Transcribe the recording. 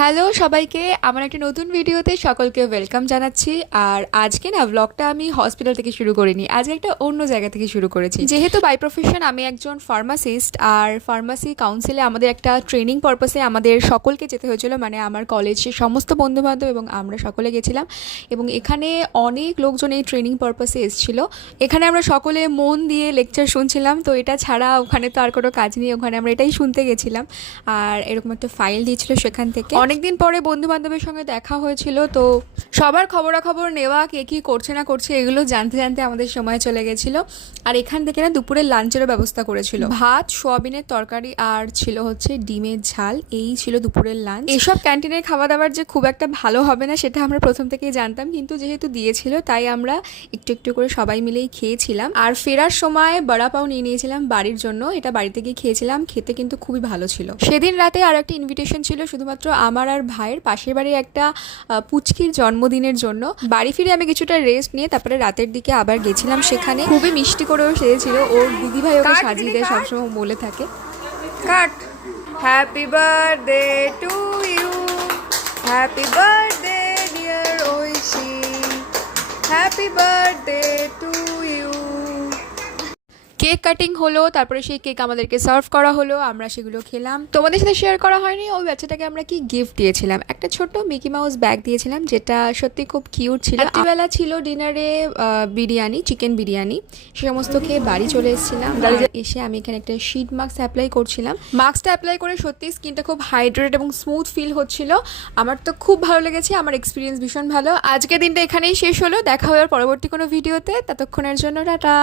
Hello সবাইকে, আমার একটা নতুন ভিডিওতে সকলকে ওয়েলকাম জানাচ্ছি। আর আজকে না ব্লগটা আমি হসপিটাল থেকে শুরু করিনি, আজকে একটা অন্য জায়গা থেকে শুরু করেছি। যেহেতু বাই প্রফেশন আমি একজন ফার্মাসিস্ট, আর ফার্মাসি কাউন্সিলে আমাদের একটা ট্রেনিং পারপাসে আমাদের সকলকে যেতে হয়েছিল, মানে আমার কলেজের সমস্ত বন্ধুবান্ধব এবং আমরা সকলে গেছিলাম। এবং এখানে অনেক লোকজন এই ট্রেনিং পারপাসে এসেছিলো। এখানে আমরা সকলে মন দিয়ে লেকচার শুনছিলাম। তো এটা ছাড়া ওখানে তো আর কোনো কাজ নেই, ওখানে আমরা এটাই শুনতে গেছিলাম। আর এরকম একটা ফাইল দিয়েছিল সেখান থেকে। অনেকদিন পরে বন্ধু বান্ধবের সঙ্গে দেখা হয়েছিল, তো সবার খবরাখবর নেওয়া, কে কী করছে না করছে এগুলো জানতে জানতে আমাদের সময় চলে গেছিলো। আর এখান থেকে না দুপুরের লাঞ্চেরও ব্যবস্থা করেছিল, ভাত, সোয়াবিনের তরকারি আর ছিল হচ্ছে ডিমের ঝাল। এই ছিল দুপুরের লাঞ্চ। এসব ক্যান্টিনের খাওয়া দাওয়ার যে খুব একটা ভালো হবে না সেটা আমরা প্রথম থেকেই জানতাম, কিন্তু যেহেতু দিয়েছিল তাই আমরা একটু একটু করে সবাই মিলেই খেয়েছিলাম। আর ফেরার সময় বড়া পাও নিয়ে নিয়েছিলাম বাড়ির জন্য, এটা বাড়িতে গিয়ে খেয়েছিলাম, খেতে কিন্তু খুবই ভালো ছিল। সেদিন রাতে আর একটা ইনভিটেশন ছিল শুধুমাত্র আমার আর ভাইয়ের, পাশের বাড়ি একটা পুচকির জন্মদিনের জন্য। বাড়ি ফিরে আমি কিছুটা রেস্ট নিয়ে তারপরে রাতের দিকে আবার গেছিলাম সেখানে। খুবই মিষ্টি করেও সেজেছিল, ওর দিদিভাই ওকে সাজিয়ে দেয়, সবসময় বলে থাকে cut happy birthday to you, happy birthday dear Oishi, happy birthday to you. Cake cutting হলো, তারপরে সেই কেক আমাদেরকে সার্ভ করা হলো, আমরা সেগুলো খেলাম। তোমাদের সাথে শেয়ার করা হয়নি ওই বাচ্চাটাকে আমরা কি গিফট দিয়েছিলাম, একটা ছোট্ট মিকি মাউস ব্যাগ দিয়েছিলাম, যেটা সত্যি খুব কিউট ছিল। রাত্রিবেলা ছিল ডিনারে বিরিয়ানি, চিকেন বিরিয়ানি, সে সমস্ত খেয়ে বাড়ি চলে এসেছিলাম। বাড়ি এসে আমি এখানে একটা শীট মাস্ক অ্যাপ্লাই করছিলাম। মাস্কটা অ্যাপ্লাই করে সত্যি স্কিনটা খুব হাইড্রেট এবং স্মুথ ফিল হচ্ছিল। আমার তো খুব ভালো লেগেছে, আমার এক্সপিরিয়েন্স ভীষণ ভালো। আজকের দিনটা এখানেই শেষ হলো, দেখা হবে পরবর্তী কোনো ভিডিওতে, ততক্ষণের জন্য টাটা।